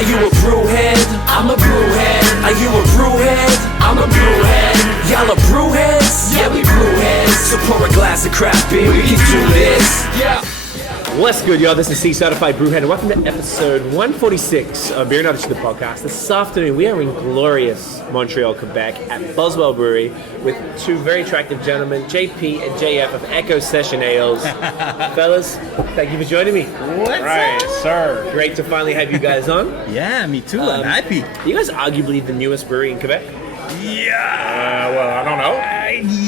Are you a brewhead? I'm a brewhead. Are you a brewhead? I'm a brewhead. Y'all are brewheads? Yeah, we brewheads. So pour a glass of craft beer, we can do this. Yeah. What's good, y'all? This is C Certified Brewhead, and welcome to episode 146 of Beer Knowledge, the podcast. This afternoon, we are in glorious Montreal, Quebec, at Boswell Brewery with two very attractive gentlemen, JP and JF of HECO Session Ales. Fellas, thank you for joining me. What's Right, up? sir. Great to finally have you guys on. Yeah, me too. I'm happy. You guys arguably the newest brewery in Quebec? Yeah. Well, I don't know.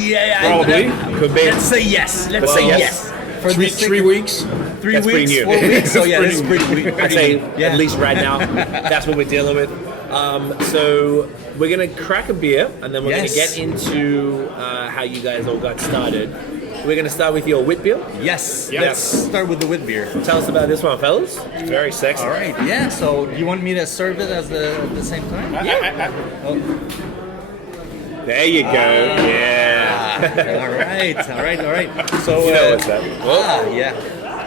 Yeah. Probably. Could be. Let's say yes. Let's say say yes. yes. For the sake 3 of- weeks. 3 That's pretty weeks, new. 4 weeks. So yeah, that's pretty. I'd say Yeah. at least right now, that's what we're dealing with. So we're gonna crack a beer, and then we're Yes. gonna get into how you guys all got started. We're gonna start with your Witbier. Yes. Yes. Let's start with the Witbier. Tell us about this one, fellas. It's very sexy. All right. Yeah. So you want me to serve it at the same time? Oh. There you go. Yeah. All right. So You know what's up. yeah.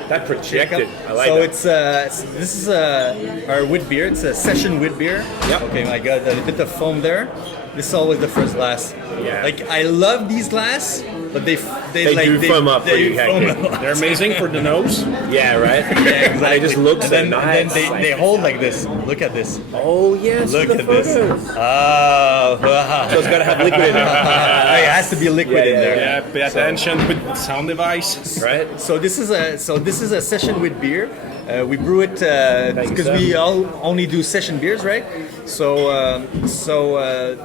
That projected. I like So that. this is our Witbier. It's a session Witbier. Yep. Okay, I got a bit of foam there. This is always the first glass. Yeah. Like I love these glass, but they do foam up for you, foam Hank. up. They're amazing for the nose. Yeah, right. Yeah, exactly. They just look and so then, nice. And then they hold like this. Look at this. Oh yes. Look the at this. photos. Oh, So it's gotta have liquid in it, it has to be liquid in there. Yeah, pay attention with sound device. right? So this is a session with beer. We brew it Thank you, because sir. we all only do session beers, right? So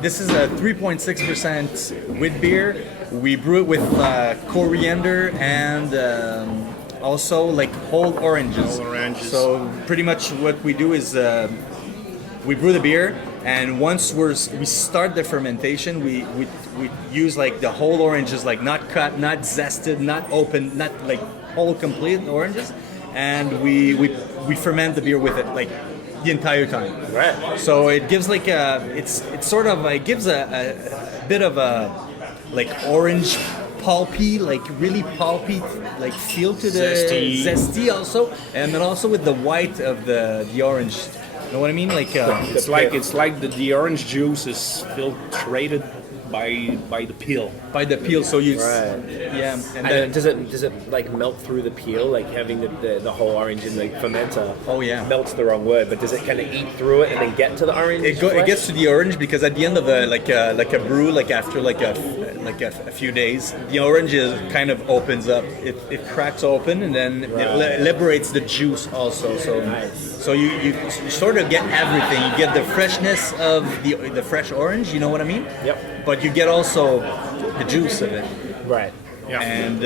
this is a 3.6% wheat beer. We brew it with coriander and also like whole oranges. Whole oranges. So pretty much what we do is we brew the beer, and once we start the fermentation, we use like the whole oranges, like not cut, not zested, not open, not like whole complete oranges, and we ferment the beer with it like the entire time. Right. So it gives like it gives a bit of a like orange pulpy, like really pulpy like feel to the Zesty. also, and then also with the white of the orange. You know what I mean? Like It's like the orange juice is filtrated by the peel. by the peel. So you Right. yeah, And and then does it like melt through the peel, like having the whole orange in the fermenter? Oh, yeah. Melt's the wrong word, but does it kind of eat through it and then get to the orange? it gets to the orange because at the end of a brew, like after like a few days, the orange kind of opens up. It cracks open, and then it liberates the juice also. So so you sort of get everything. You get the freshness of the fresh orange. You know what I mean? Yep. But you get also the juice of it. Right. Yeah. And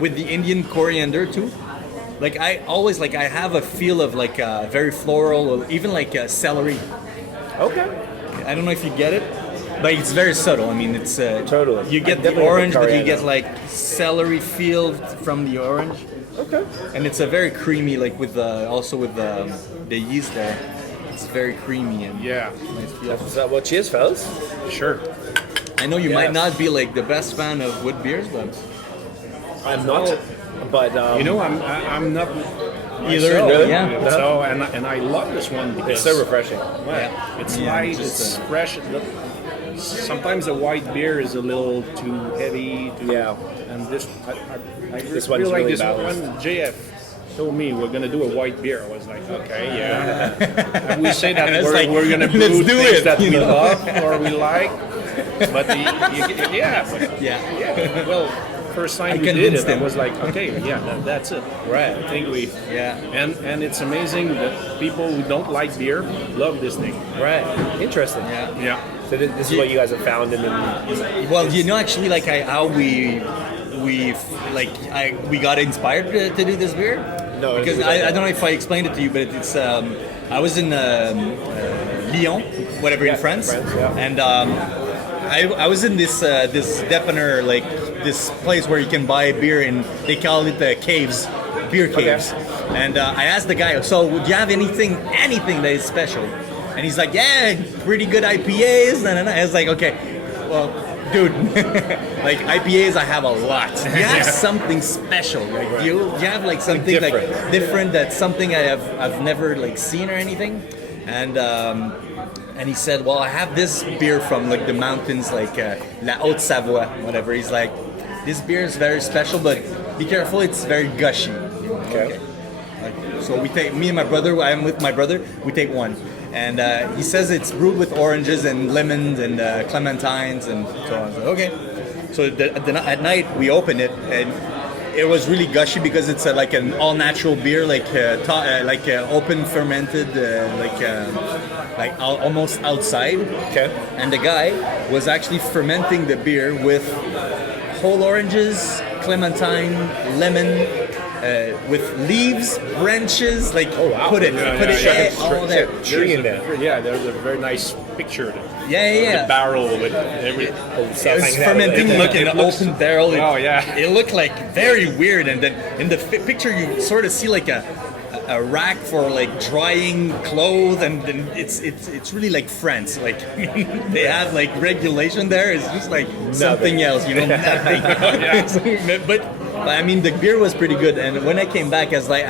with the Indian coriander too. Like I always I have a feel of like very floral, or even like celery. Okay. I don't know if you get it, but it's very subtle. I mean, it's Totally. You I get the definitely get orange, the but you coriander. get like celery feel from the orange, Okay. and it's a very creamy, like with also with the yeast there. It's very creamy and Yeah, nice feel. Well, cheers, fellas. sure. I know you Yeah. might not be like the best fan of wood beers, but I'm not, but You know, I'm not Either, myself, really? Yeah. you know, So and I love this one because it's so refreshing. Well, it's Yeah, light, just, it's fresh. Sometimes a white beer is a little too heavy. Yeah. And this, I This feel one's like really this balanced. one. JF told me we're gonna do a white beer. I was like, okay, yeah. And we say that it's we're, like, we're gonna let's brew do things it, that you we know? love or we like. But yeah. Well, first time I we did convinced it, I him. was like, okay, yeah, that's it. Right. I think we. Yeah. And it's amazing that people who don't like beer love this thing. Right. Interesting. Yeah. Yeah. So this is what you guys have found in the. Well, you know, actually, like how we got inspired to do this beer. No, because I don't know if I explained it to you, but it's I was in Lyon, whatever, in France, yeah. and I was in this dépanneur, like this place where you can buy beer, and they call it the caves, beer caves. And I asked the guy, so would you have anything that is special? And he's like, yeah, pretty good IPAs. And I was like, okay, well, dude, like IPAs, I have a lot. You have something special. Like you have like something like different. That's something I've never like seen or anything. And he said, well, I have this beer from like the mountains, like La Haute Savoie, whatever. He's like, this beer is very special, but be careful, it's very gushy. Okay. So we take, me and my brother, I'm with my brother, we take one. And he says it's brewed with oranges and lemons and clementines and so on. So, okay. So at night we open it and it was really gushy because it's like an all-natural beer, like open fermented, almost outside. Okay. And the guy was actually fermenting the beer with whole oranges, clementine, lemon, with leaves, branches, like put it all there. Yeah, there's a very nice picture. Yeah. The barrel with every. It was fermenting like in an open barrel. It looked like very weird, and then in the picture you sort of see like a rack for like drying clothes, and then it's really like France. Like they have like regulation there. It's just like something else, nothing. But I mean, the beer was pretty good, and when I came back, as like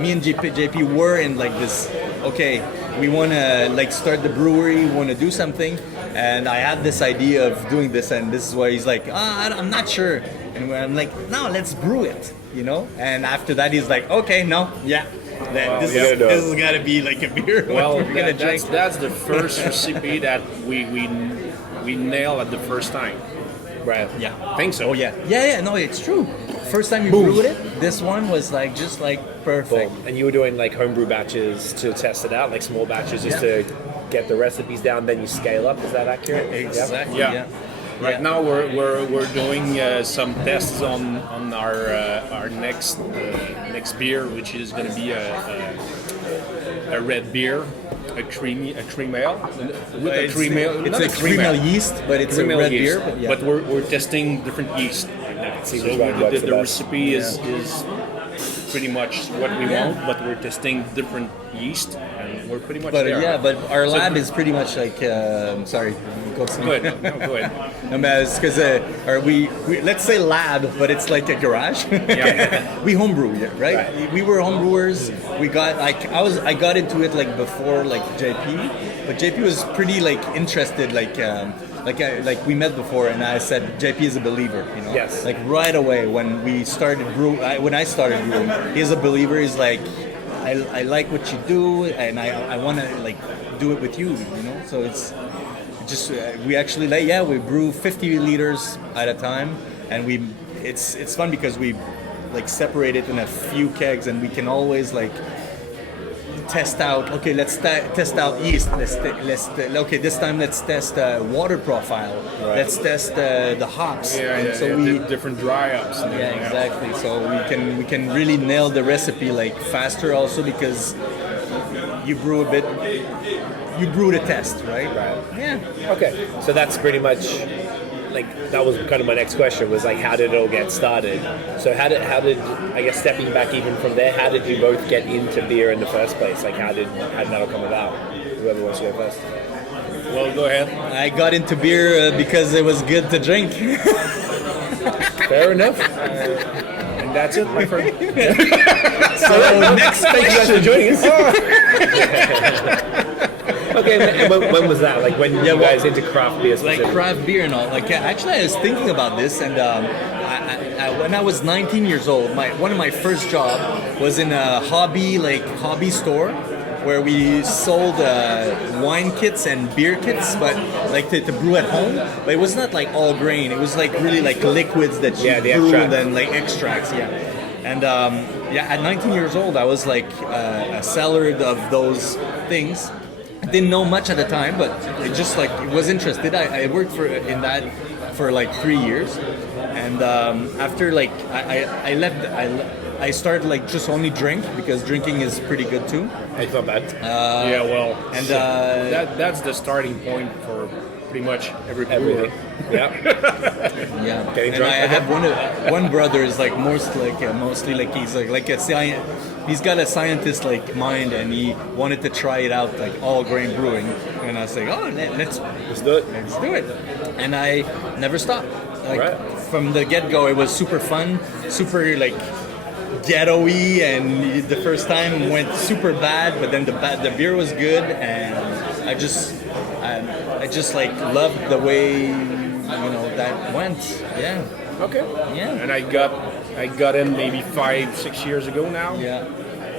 me and JP were in like this. Okay, we want to like start the brewery. We want to do something, and I had this idea of doing this, and this is why he's like, I'm not sure, and I'm like, no, let's brew it, And after that, he's like, okay, no, this is gotta be like a beer. Well, that's the first recipe that we nail at the first time. Right. Yeah. I think so. Oh yeah. No, it's true. First time you brewed it, this one was like just like perfect. Boom. And you were doing like homebrew batches to test it out, like small batches, just to get the recipes down. Then you scale up. Is that accurate? Exactly. Yeah. Right now we're doing some tests on our next beer, which is going to be a red beer, a cream ale. It's a cream ale yeast, but it's a red beer. But we're testing different yeast right now. So the recipe is pretty much what we want, but we're testing different yeast, and we're pretty much there. But our lab is pretty much like. Sorry. Go ahead. Go ahead. Because we let's say lab, but it's like a garage. We homebrew, right? We were homebrewers. We got I got into it like before like JP, but JP was pretty like interested like we met before, and I said JP is a believer, Yes. Like right away when we started when I started brewing, he's a believer. He's like, I like what you do, and I want to like do it with you, So it's. Just we actually we brew 50 liters at a time, and it's fun because we like separate it in a few kegs, and we can always like test out. Okay, let's test out yeast. Okay, this time let's test water profile. Right. Let's test the hops. So we different dry ups. Exactly. So we can really nail the recipe like faster also because you brew a bit. You brew the test, right? Right. Yeah. Okay. So that's pretty much like that was kind of my next question was like how did it all get started? So how did I guess stepping back even from there, how did you both get into beer in the first place? Like how did that all come about? Whoever wants to go first. Well, go ahead. I got into beer because it was good to drink. Fair enough. And that's it, my friend. So next question. Thank you guys for joining us. Okay, and when was that? Like when you guys into craft beer? Like craft beer and all. Like actually, I was thinking about this, and when I was 19 years old, one of my first job was in a hobby store where we sold wine kits and beer kits, but like to brew at home. But it was not like all grain. It was like really like liquids that you brew and then like extracts. Yeah. And at 19 years old, I was like a seller of those things. I didn't know much at the time, but it just like it was interested. I worked in that for like 3 years, and after like I left. I started like just only drink because drinking is pretty good too. It's not bad. And that's the starting point for pretty much every brewer. Yeah. Getting drunk. And I have one brother is like mostly like he's like a he's got a scientist like mind, and he wanted to try it out, like all grain brewing. And I was like, oh, let's do it. Let's do it. And I never stopped. Like Right. from the get-go, it was super fun, super like ghetto-y, and the first time went super bad, but then the beer was good, and I just like loved the way that went. Yeah. Okay. Yeah. And I got in maybe 5-6 years ago now. Yeah.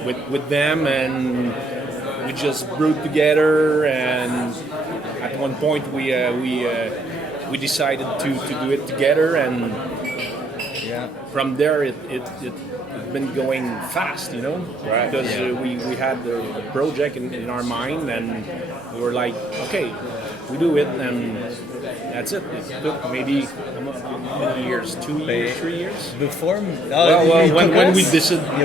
With them, and we just brewed together, and at one point we decided to do it together, and Yeah. from there it's been going fast, Right. Because we had the project in our mind, and we were like, okay, we do it, and that's it. It took maybe how many years? 2 years, 3 years? Before,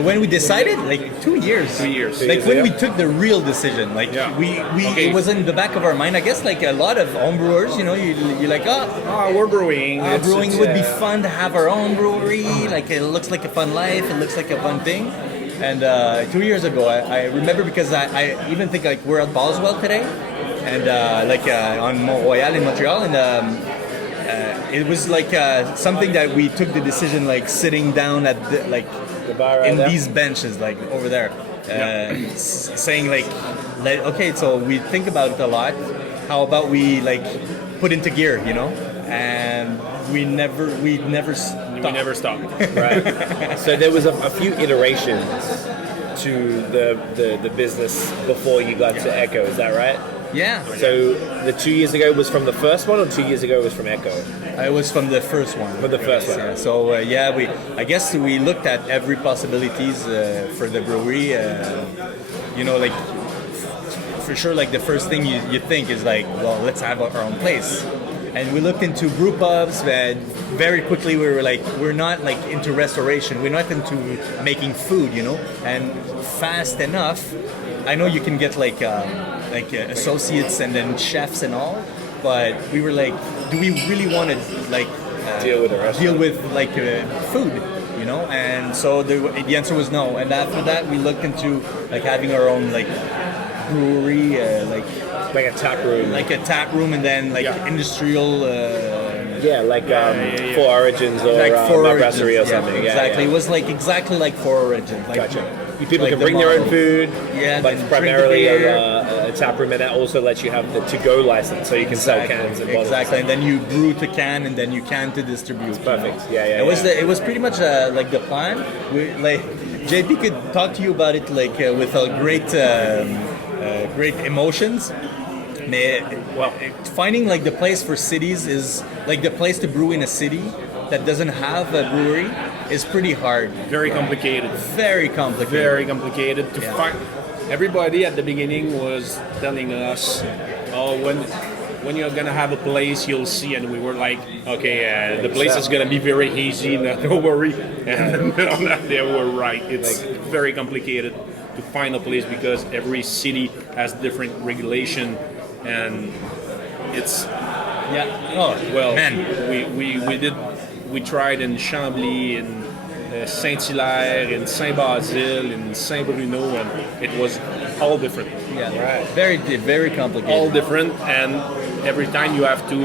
When we decided, like 2 years. 2 years. Like when we took the real decision, like Yeah. we Okay. it was in the back of our mind. I guess like a lot of homebrewers, you're like, we're brewing. brewing would be fun to have our own brewery. Like it looks like a fun life. It looks like a fun thing. And 2 years ago, I remember because I even think like we're at Boswell today, and on Montreal in Montreal, and it was like something that we took the decision like sitting down at The bar right in there. these benches like over there, saying like, okay, so we think about it a lot. How about we like put into gear, and we never stopped. We never stopped. Right. So there was a few iterations to the business before you got to HECO. Is that right? Yeah. So the 2 years ago was from the first one, or 2 years ago was from HECO? It was from the first one. From the first one. Yeah. So I guess we looked at every possibilities for the brewery. Like for sure, like the first thing you think is like, well, let's have our own place. And we looked into brew pubs, and very quickly we were like, we're not like into restoration. We're not into making food, And fast enough, I know you can get like associates and then chefs and all, but we were like, do we really want to like Deal with the restaurant. deal with like food, And so the answer was no. And after that, we looked into like having our own like brewery, Like a tap room. like a tap room, and then like industrial. Four Origins or Four Brasserie or Origins, something. Yeah, exactly. yeah. It was like exactly like Four Origins. Like, Gotcha. People like can the bring their own model. food, Yeah, but then it's primarily drink the beer. a tap room, and that also lets you have the to-go license, so you can sell cans and bottles. Exactly, and then you brew to can, and then you can to distribute. Perfect. Yeah, It was pretty much like the plan. Like JP could talk to you about it like with a great emotions. Finding like the place for cities is like the place to brew in a city that doesn't have a brewery is pretty hard. Very complicated. Very complicated. Very complicated to Yeah. find. Everybody at the beginning was telling us, "Oh, when you're gonna have a place, you'll see." And we were like, "Okay, the place is gonna be very hazy. No worry." And they were right. It's very complicated to find a place because every city has different regulation, and it's Yeah. Oh well. man. We tried in Chambly, in Saint-Hilaire, in Saint-Basile, in Saint-Bruno, and it was all different. Yeah. Right. Very complicated. All different, and every time you have to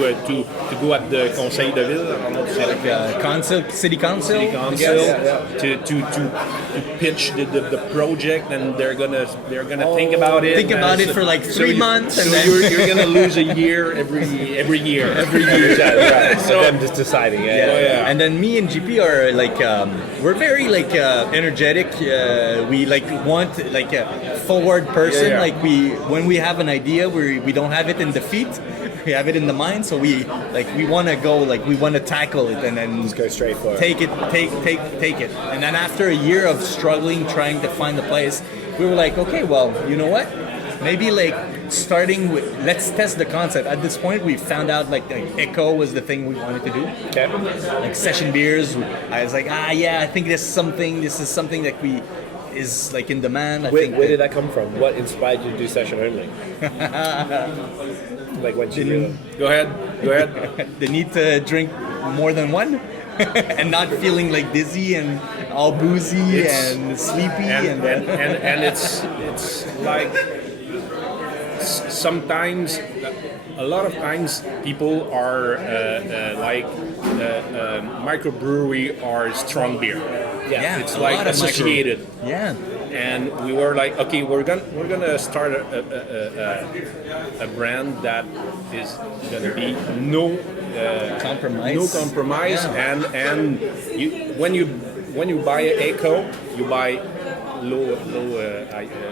go at the Conseil de Ville, I don't know, to Like city council. city I council guess. to pitch the project, and they're gonna think about it. Think about it So- for like so 3 you- months, So and then you're gonna lose a year every year. Right. So So- them just deciding. Yeah. Yeah. Oh, yeah. And then me and GP are like we're very like energetic. We like want like a forward person. Yeah, yeah. Like when we have an idea, we don't have it in the feet. We have it in the mind. So we want to go like we want to tackle it and then Just go straight for it. take it. And then after a year of struggling trying to find the place, we were like, okay, well, you know what? Maybe like starting with let's test the concept. At this point, we found out like HECO was the thing we wanted to do. Okay. Like session beers. I was like, I think this is something that is like in demand. Where did that come from? What inspired you to do session only? Like when you Go ahead. the need to drink more than one? and not feeling like dizzy and all boozy and sleepy and it's like sometimes, a lot of times, people are like microbrewery or strong beer. Yeah, It's a like lot of associated. Yeah. And we were like, okay, we're gonna start a brand that is gonna be no Compromise. no compromise, Yeah. and when you buy a HECO, you buy low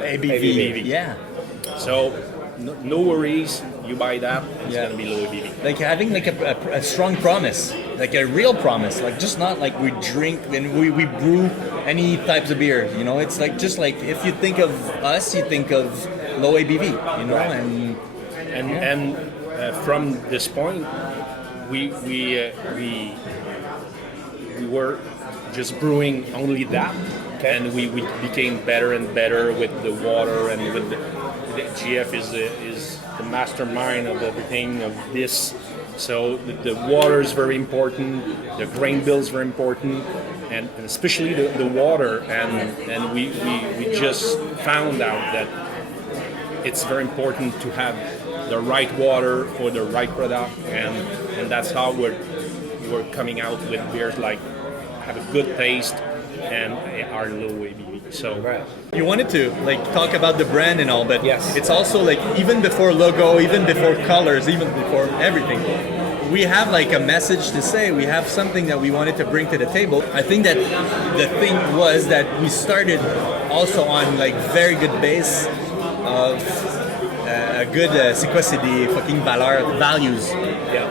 ABV. Yeah. So no worries, you buy that, it's Yeah. gonna be low ABV. Like having like a strong promise, like a real promise, like just not like we drink and we brew any types of beer, you know. It's like just like if you think of us, you think of low ABV, you know. Right. And From this point, we were just brewing only that, and we became better and better with the water, and with the GF is the mastermind of everything of this. So the water is very important, the grain bill is very important, and especially the water. And we just found out that it's very important to have the right water for the right product, and that's how we're coming out with beers like have a good taste and are low ABV. So you wanted to like talk about the brand and all, but Yes. it's also like even before logo, even before colors, even before everything, we have like a message to say. We have something that we wanted to bring to the table. I think that the thing was that we started also on like very good base of a good sequacity fucking values. Yeah.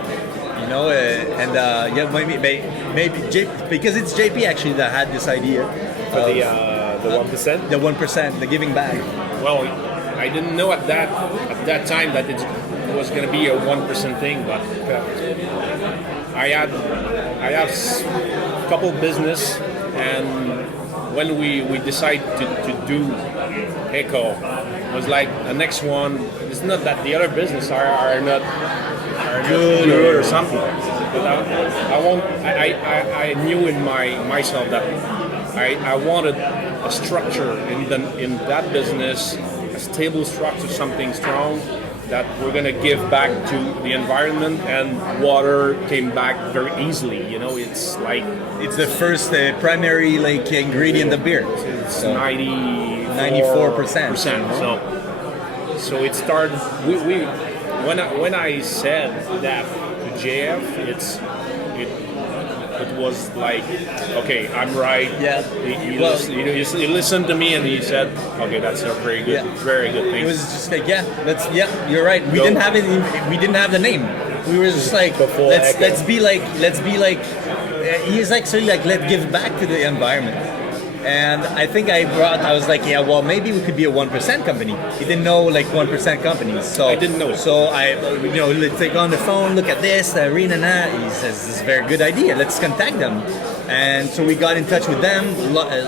You know, yeah, maybe because it's JP actually that had this idea. For the 1%. The 1%, the giving back. well, I didn't know at that time that it was going to be a 1% thing, but I have a couple business, and when we decide to do HECO, it was like the next one. It's not that the other business are not good or something, but I knew in myself that I wanted a structure in that business, a stable structure, something strong that we're gonna give back to the environment, and water came back very easily. You know, it's like It's the first primary like ingredient of beer. it's So, 94%. So it started. When I said that to JF, it was like, okay, I'm right. Yeah. He listened to me and he said, okay, that's a very good, very good thing. it was just like you're right. We Go. didn't have it. We didn't have the name. We were just like Before let's be like. He's actually like let's give back to the environment. And I think I was like, yeah, well, maybe we could be a 1% company. He didn't know like 1% companies. So I didn't know. So let's take on the phone, look at this, the arena, he says, this is a very good idea. Let's contact them. And so we got in touch with them.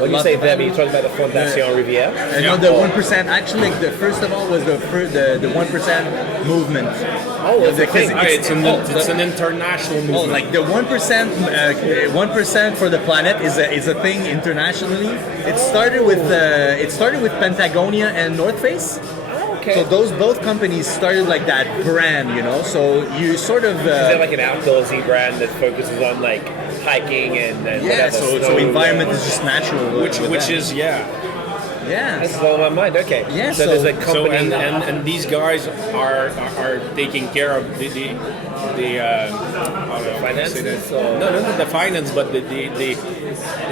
When you say them, you're talking about the Fondation Rivière? No, the 1%. Actually, the first of all was the 1% movement. Oh, it's a Because thing. It's an international movement. Oh, like the 1%, 1% for the planet is a thing internationally. It started with Patagonia and North Face. Okay. So those both companies started like that brand, you know. So you sort of Is it like an outdoorsy brand that focuses on like hiking and yeah. whatever? So environment is just natural. which is yeah. This is all in my mind. Okay. Yeah, So so- there's a So company. and these guys are taking care of the finances or- no, not the finance, but they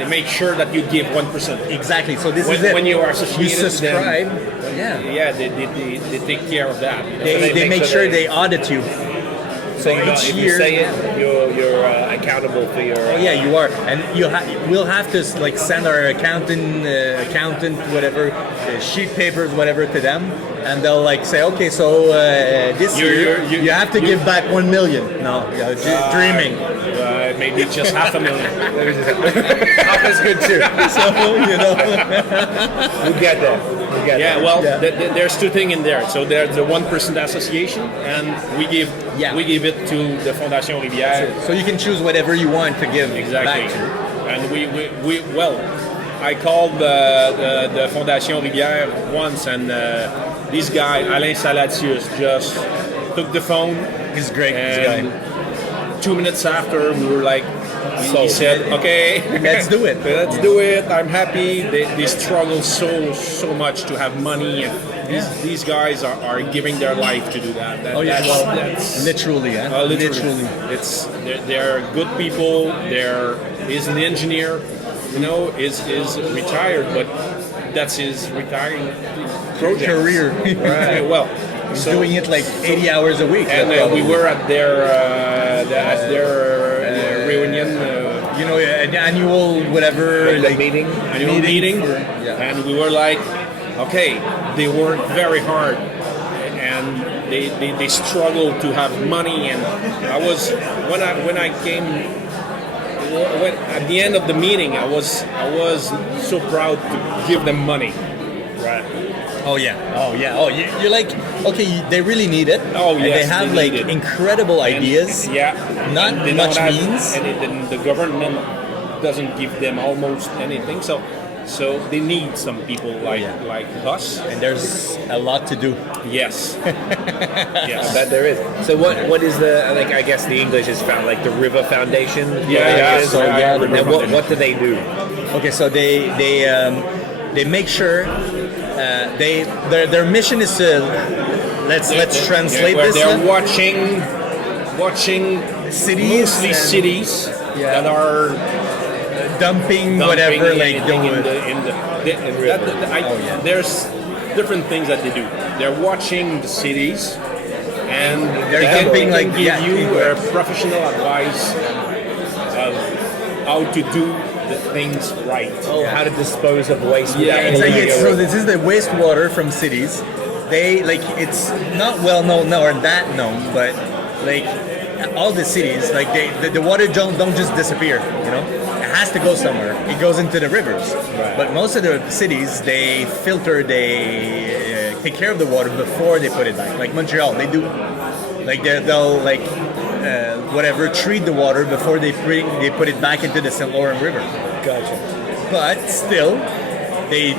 make sure that you give 1%. Exactly. So this When- is it. when you are associated you to them. subscribe. Yeah. Yeah, they take care of that. You know? They they make make sure sure they audit you. So if each you year. say it, you're accountable for your. Oh yeah, you are, and we'll have to like send our accountant, whatever, sheet papers, whatever, to them, and they'll like say, okay, so this year you have to give back 1 million. No, dreaming. Maybe just $500,000. Half is good too. So We'll get there. Yeah, well, there's two things in there. So there's the 1% association, and we give it to the Fondation Rivière. so you can choose whatever you want to give Exactly. back to. And we I called the Fondation Rivière once, and this guy, Alain Salatius, just took the phone. He's great. This And guy. 2 minutes after, we were like, he said, okay, Let's do it. let's do it. I'm happy. They struggle so much to have money, and these guys are giving their life to do that. That's literally, eh? literally. It's they're good people. He's an engineer, is retired, but that's his retiring project. Career. Right. Well, He's doing it like 80 hours a week. and we were at their reunion. an annual whatever like, Annual meeting, yeah. and we were like, okay, they work very hard, and they struggle to have money. And I was when I came. At the end of the meeting, I was so proud to give them money. Right. Oh yeah. You're like, okay, they really need it. Oh, and yes, they have they like need it. incredible ideas. Yeah. Not They much don't have- means. and the government doesn't give them almost anything. So they need some people like us. And there's a lot to do. Yes. Yes. That there is. So what is the I guess the English is found like the River Foundation? Yeah. So, yeah, the And River what do they do? Okay, so they make sure their mission is to let's translate where this. they're watching Cities mostly and- cities Yeah. that are dumping dumping whatever like anything there's different things that they do. They're watching the cities, and They're they dumping, can like, give yeah, you professional advice of how to do the things right. Oh, how to dispose of waste? Yeah, without Exactly. polluting So it. this is the wastewater from cities. They like it's not well known or that known, but like all the cities, like the water don't just disappear. It has to go somewhere. It goes into the rivers. Right. But most of the cities, they filter, they take care of the water before they put it back. Like Montreal, they do. Like they'll like whatever treat the water before they put it back into the St. Lawrence River. Gotcha. But still, they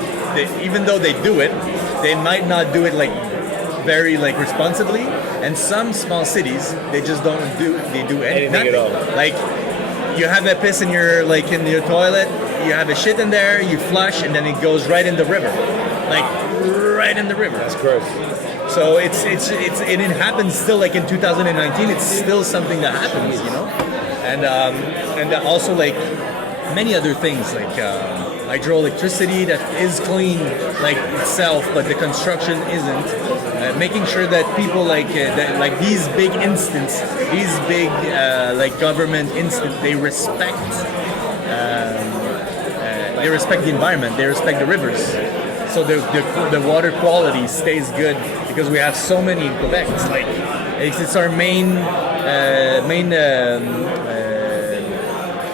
even though they do it, they might not do it like very like responsibly. And some small cities, they just don't do Anything nothing at all. Like you have a piss in your toilet, you have a shit in there, you flush, and then it goes right in the river, like right in the river. That's gross. So it's and it happens still like in 2019. It's still something that happens, and also like many other things like hydroelectricity that is clean like itself, but the construction isn't. Making sure that people like these big like government they respect the environment, they respect the rivers. So the water quality stays good because we have so many in Quebec. It's like it's our main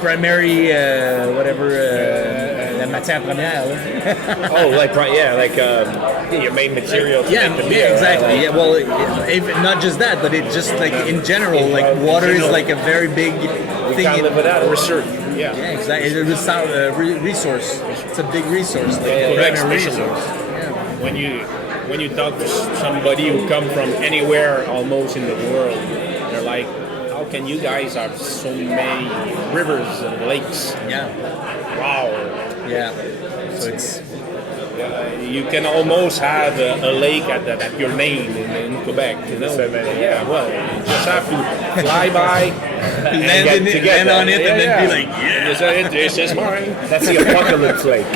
primary matière première. Oh, your main material. To make the beer, exactly. right? Yeah, well, not just that, but it just like in general, like water is like a very big We thing. can't live without it. Research. Yeah. Yeah, exactly. It's a resource. It's a big resource. Like, Quebec primary especially. resource. When you talk to somebody who come from anywhere almost in the world, they're like, how can you guys have so many rivers and lakes? Yeah. Wow. Yeah. So it's You can almost have a lake at your name in Quebec. So many. Yeah, well, you just have to fly by, land on it and then be like, You say, this is mine. That's the apocalypse lake.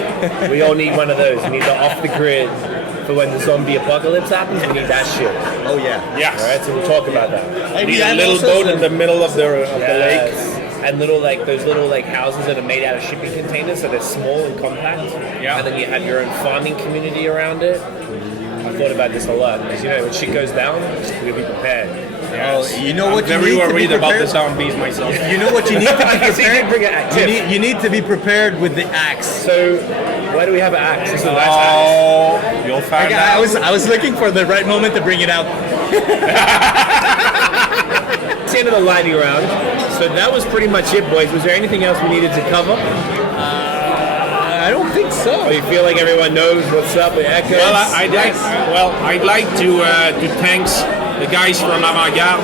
We all need one of those. We need the off the grid for when the zombie apocalypse happens. We need that shit. oh yeah. Yes. All right, so we'll talk about that. You need a little boat in the middle of the lake. and those little houses that are made out of shipping containers, so they're small and compact. Yeah. And then you have your own farming community around it. I thought about this a lot because when shit goes down, we'll be prepared. Yes. You know what I'm you very need to be worried about prepared? the zombies myself. You know what you need to be So you didn't bring an axe. prepared? You need to be prepared with the axe. So why do we have an axe? This is the last Oh, you'll find out. I was looking for the right moment to bring it out. It's the end of the lightning round. So that was pretty much it, boys. Was there anything else we needed to cover? I don't think so. Or you feel like everyone knows what's up with Echo? Well, I'd like to thanks the guys from Avant-Garde.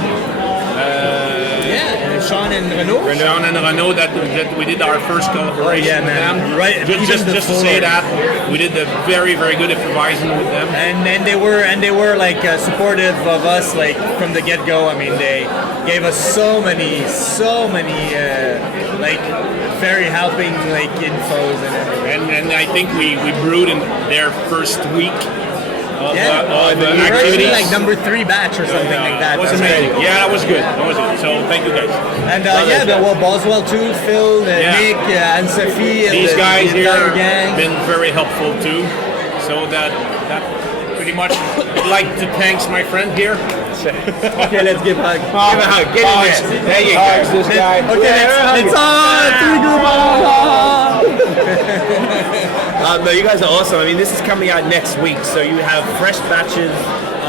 Yeah, Sean and Renaud. Sean and Renaud that we did our first collaboration Oh, yeah, man. with them. Right, Just even to say before. that we did a very very good improvising with them. And they were like supportive of us like from the get go. I mean, they gave us so many like very helping like infos and everything. And I think we brewed in their first week of We were activities. like number 3 batch or something like that. It was That's amazing. great. Yeah, that was good. That was good. So thank you guys. And Boswell too, Phil, Nick, and Sophie, and These guys the here entire have gang. been very helpful too. So that pretty much I'd like to thanks my friend here. Okay, let's give a hug. Give a hug. Get in there. There you go. This guy. Okay, let's three group No, you guys are awesome. I mean, this is coming out next week, so you have fresh batches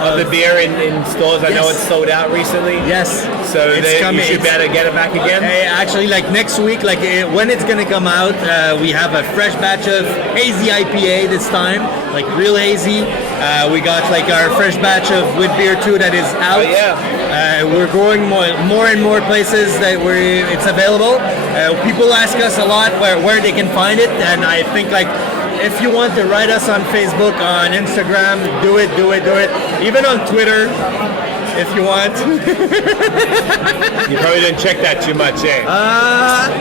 of the beer in stores. I know Yes. it's sold out recently. Yes. So It's you coming. should better get it back again. Hey, actually, like next week, when it's gonna come out, we have a fresh batch of hazy IPA this time, like real hazy. We got like our fresh batch of Witbier too that is out. Oh, yeah. We're going more and more places that it's available. People ask us a lot where they can find it, and I think like if you want to write us on Facebook, on Instagram, do it. Even on Twitter, if you want. You probably didn't check that too much, eh?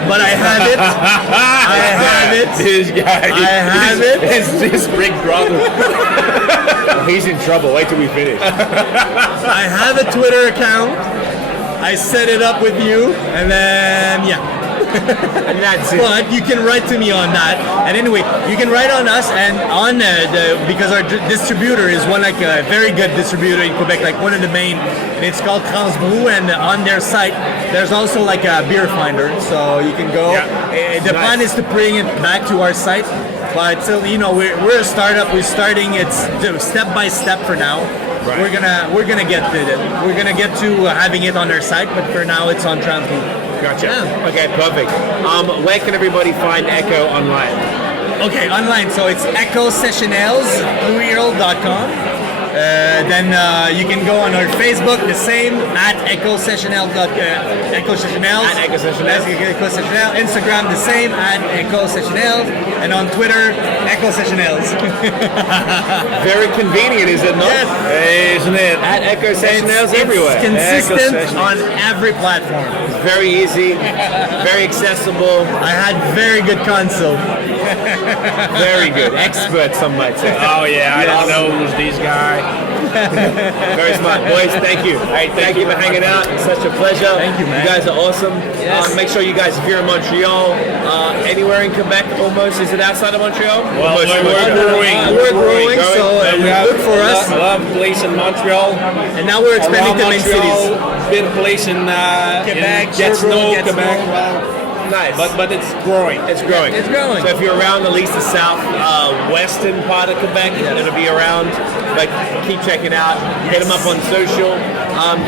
But I have it. I have it. This guy. I have it. It's his big brother. He's in trouble. Wait till we finish. I have a Twitter account. I set it up with you, and then And that's it. But you can write to me on that. And anyway, you can write on us and on because our distributor is one like a very good distributor in Quebec, like one of the main. And it's called Transbrew, and on their site there's also like a beer finder, so you can go. Yeah. The plan is to bring it back to our site, but still, we're a startup. We're starting. It's step by step for now. Right. We're gonna get to it. We're gonna get to having it on our site, but for now it's on Transbrew. Gotcha. Yeah. Okay, perfect. Where can everybody find Echo online? Okay, online. So it's echosessionels, blueearl.com. Then you can go on our Facebook, the same at echosessionels. At Echo Sessionels. Echosessionels. Instagram, the same at echosessionels. And on Twitter, echosessionels. Very convenient, is it not? Yes. Isn't it? At Echo Sessionels everywhere. It's consistent Echosessionels. on every platform. Very easy, very accessible, I had very good console. very good. Expert, some might say. Oh yeah, I don't know who's these guys. Very smart. Boys, thank you. Hey, thank you for hanging out. It's such a pleasure. Thank you, man. You guys are awesome. Yes. Make sure you guys, if you're in Montreal, anywhere in Quebec almost, is it outside of Montreal? Well, Almost. we're growing. We're growing, so We have look for us. a lot of place in Montreal. And now we're expanding Around to main cities. Montreal, big place in Quebec, Gatineau, Sherbrooke, Quebec. Nice. But it's growing. It's growing. It's growing. So if you're around at least the south western part of Quebec, you're going to be around. But keep checking out. Hit them up on social.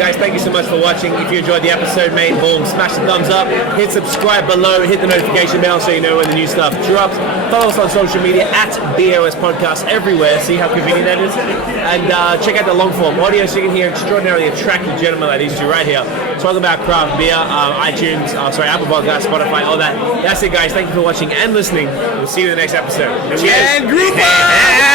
Guys, thank you so much for watching. If you enjoyed the episode, mate, boom, smash the thumbs up. Hit subscribe below. Hit the notification bell so you know when the new stuff drops. Follow us on social media at BAOS Podcast everywhere. See how convenient that is? And check out the long form audio so you can hear extraordinarily attractive gentlemen like these two right here. Talk about craft beer, iTunes, Apple Podcasts, Spotify, all that. That's it, guys. Thank you for watching and listening. We'll see you in the next episode. Cheers. And group up!